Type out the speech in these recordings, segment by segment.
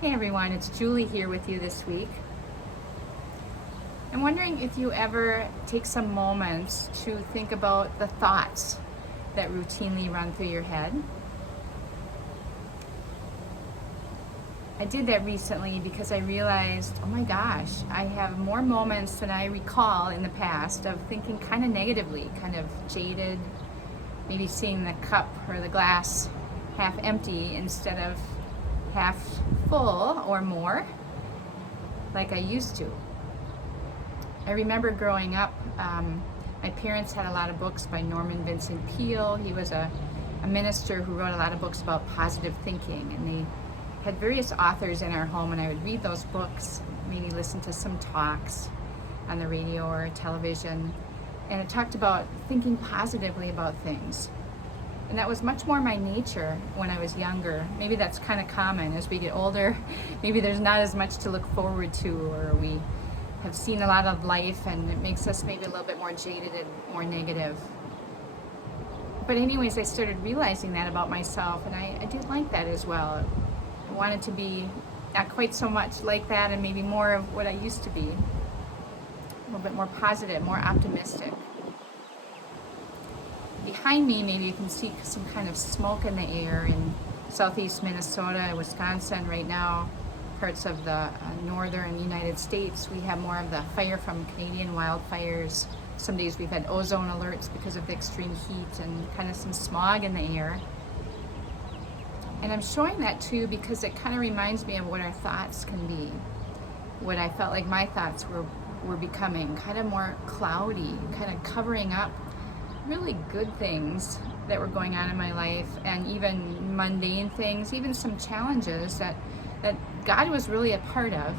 Hey everyone, it's Julie here with you this week. I'm wondering if you ever take some moments to think about the thoughts that routinely run through your head. I did that recently because I realized, oh my gosh, I have more moments than I recall in the past of thinking kind of negatively, kind of jaded, maybe seeing the cup or the glass half empty instead of half full or more, like I used to. I remember growing up, my parents had a lot of books by Norman Vincent Peale. He was a minister who wrote a lot of books about positive thinking, and they had various authors in our home, and I would read those books, maybe listen to some talks on the radio or television, and it talked about thinking positively about things. And that was much more my nature when I was younger. Maybe that's kind of common as we get older. Maybe there's not as much to look forward to, or we have seen a lot of life and it makes us maybe a little bit more jaded and more negative. But anyways, I started realizing that about myself, and I didn't like that as well. I wanted to be not quite so much like that, and maybe more of what I used to be. A little bit more positive, more optimistic. Behind me, maybe you can see some kind of smoke in the air in southeast Minnesota and Wisconsin right now. Parts of the northern United States, we have more of the fire from Canadian wildfires. Some days we've had ozone alerts because of the extreme heat and kind of some smog in the air. And I'm showing that too because it kind of reminds me of what our thoughts can be. What I felt like my thoughts were becoming, kind of more cloudy, kind of covering up really good things that were going on in my life, and even mundane things, even some challenges that God was really a part of.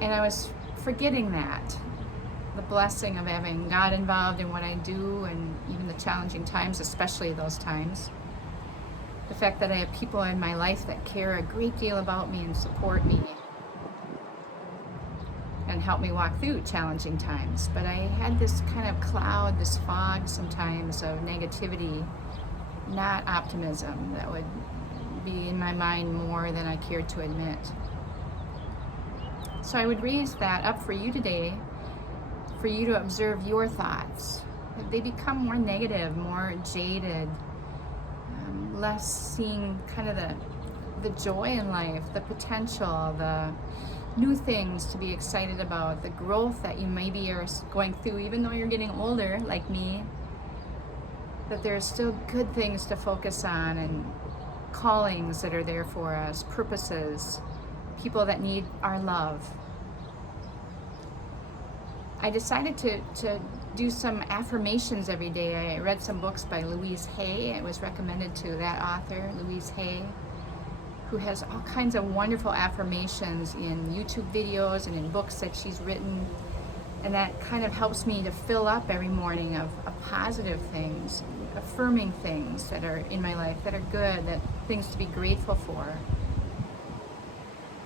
And I was forgetting that, the blessing of having God involved in what I do, and even the challenging times, especially those times. The fact that I have people in my life that care a great deal about me and support me and help me walk through challenging times. But I had this kind of cloud, this fog sometimes of negativity, not optimism, that would be in my mind more than I cared to admit. So I would raise that up for you today, for you to observe your thoughts. That they become more negative, more jaded, less seeing kind of the joy in life, the potential, the new things to be excited about, the growth that you maybe are going through, even though you're getting older, like me, that there are still good things to focus on, and callings that are there for us, purposes, people that need our love. I decided to do some affirmations every day. I read some books by Louise Hay. It was recommended to that author, Louise Hay, who has all kinds of wonderful affirmations in YouTube videos and in books that she's written. And that kind of helps me to fill up every morning of positive things, affirming things that are in my life that are good, that things to be grateful for.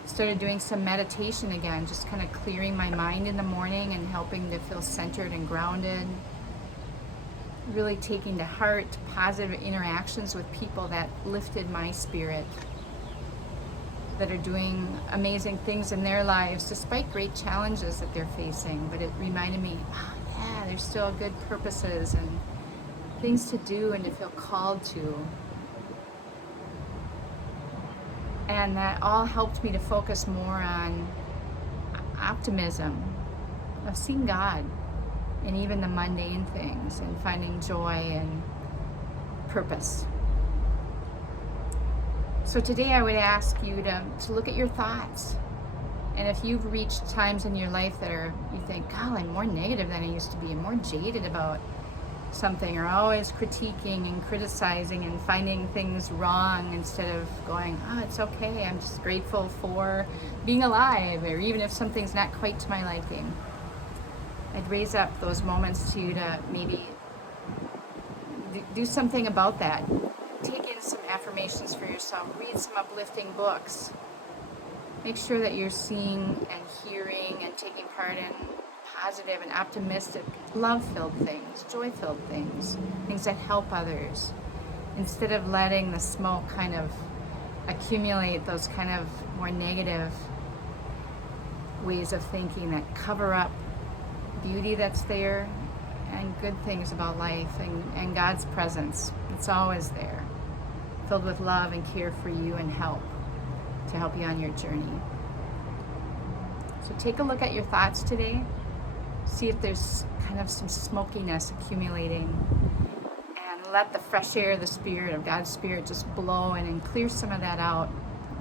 Started doing some meditation again, just kind of clearing my mind in the morning and helping to feel centered and grounded. Really taking to heart positive interactions with people that lifted my spirit, that are doing amazing things in their lives despite great challenges that they're facing. But it reminded me, oh, yeah, there's still good purposes and things to do and to feel called to. And that all helped me to focus more on optimism, of seeing God in even the mundane things and finding joy and purpose. So today I would ask you to look at your thoughts. And if you've reached times in your life that you think, God, I'm more negative than I used to be, and more jaded about something, or always critiquing and criticizing and finding things wrong instead of going, oh, it's okay, I'm just grateful for being alive, or even if something's not quite to my liking. I'd raise up those moments to you to maybe do something about that. Take in some affirmations for yourself, read some uplifting books. Make sure that you're seeing and hearing and taking part in positive and optimistic, love-filled things, joy-filled things, things that help others, instead of letting the smoke kind of accumulate those kind of more negative ways of thinking that cover up beauty that's there and good things about life and God's presence. It's always there, filled with love and care for you and help to help you on your journey. So take a look at your thoughts today. See if there's kind of some smokiness accumulating, and let the fresh air of the Spirit, of God's Spirit, just blow in and clear some of that out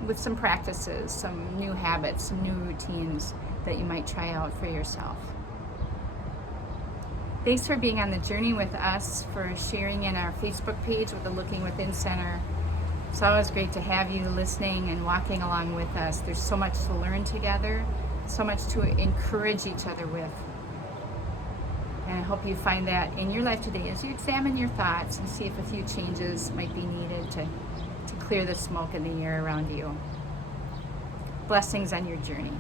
with some practices, some new habits, some new routines that you might try out for yourself. Thanks for being on the journey with us, for sharing in our Facebook page with the Looking Within Center. It's always great to have you listening and walking along with us. There's so much to learn together, so much to encourage each other with. And I hope you find that in your life today as you examine your thoughts and see if a few changes might be needed to clear the smoke in the air around you. Blessings on your journey.